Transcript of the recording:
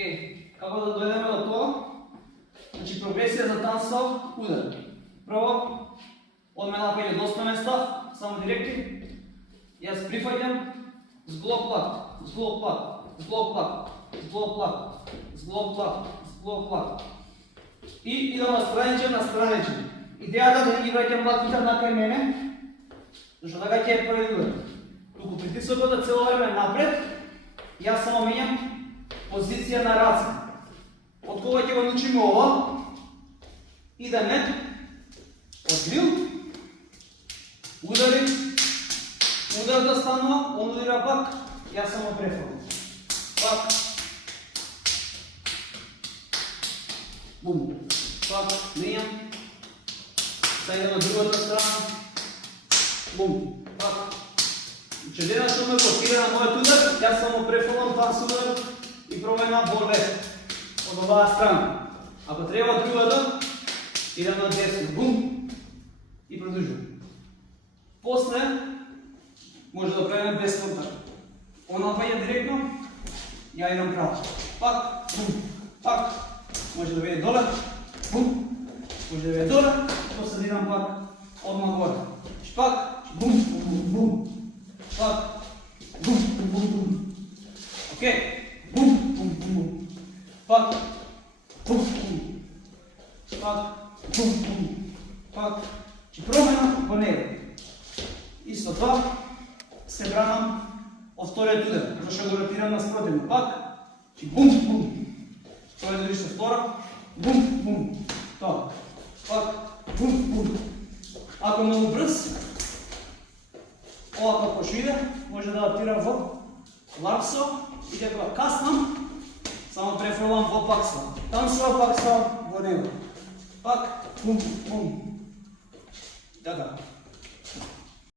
Океј, како да дојдеме до тоа? Значи прогресија за танцов удар. Прво, од мене најде достоен став, само директни. Јас прифаќам, зглоб плак, зглоб плак, зглоб плак, зглоб плак, зглоб плак, зглоб плак. И идам на страниче. Идејата да ги враќам плаките накај мене, зашто така ќе е први удар. Туку притисокот е цело време напред, јас само менјам позиција на раце. Од кога ќе го научиме ова, идеме од дрил, удари, удар да станува, он удира пак, јас само префрлам. Пак, бум, пак, менјам, сега идем на другата страна, бум, пак. Че денес што ме блокира на мојот удар, јас само префрлам танц удар и променам борбет од оваа страна. Ако треба другата, идем на десно, бум, и продолжувам. После, може да правиме без контакт. Он напаѓа директно, ја идам право. Пак, бум, пак, може да биде доле, бум, може да биде доле, после да идам пак одма горе. Пак, бум, бум, бум, пак, бум, бум, бум. Океј, бум, бум, бум, пак, бум, бум, пак, бум, бум, пак. Че променам во него. Исто тоа, се бранам од вториот удар, зашто го ротирам наспротивно. Пак, че бум, бум. Тоа е дори втора, бум, бум. Тоа, пак, бум, бум. Ако многу брз, ова како што иде, може да адаптирам во лапсо и дека каснам, само префрлам во паксла. Танцува паксла во него. Пак, бум, бум. Така.